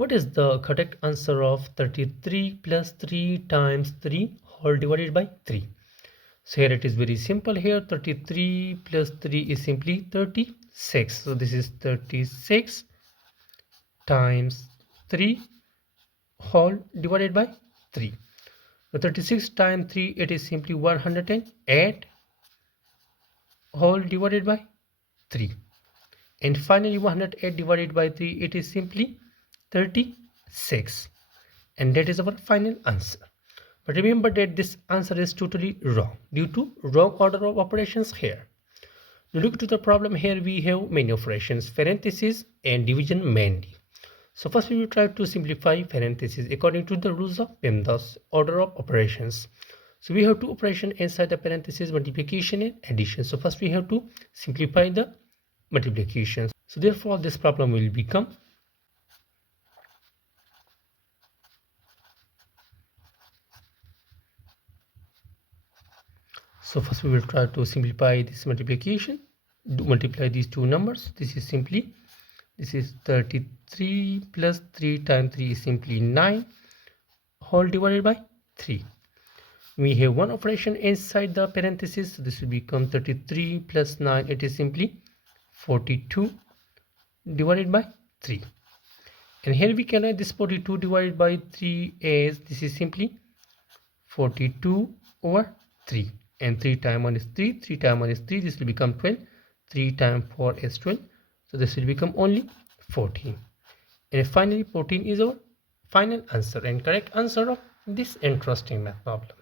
What is the correct answer of 33 plus 3 times 3 whole divided by 3? So here it is very simple. Here 33 plus 3 is simply 36. So this is 36 times 3 whole divided by 3. So 36 times 3, it is simply 108 whole divided by 3. And finally 108 divided by 3, it is simply 36. And that is our final answer. But remember that this answer is totally wrong due to wrong order of operations here. Look to the problem here. We have many operations, parentheses and division mainly. So first we will try to simplify parentheses according to the rules of Pemdas order of operations. So we have two operations inside the parentheses, multiplication and addition. So first we have to simplify the multiplication. So therefore this problem will become so first we will try to simplify this multiplication, multiply these two numbers. This is 33 plus 3 times 3 is simply 9 whole divided by 3. We have one operation inside the parenthesis, so this will become 33 plus 9, it is simply 42 divided by 3. And here we can write this 42 divided by 3 as this is simply 42 over 3. And 3 times 1 is 3, 3 times 1 is 3, this will become 12, 3 times 4 is 12, so this will become only 14. And finally 14 is our final answer and correct answer of this interesting math problem.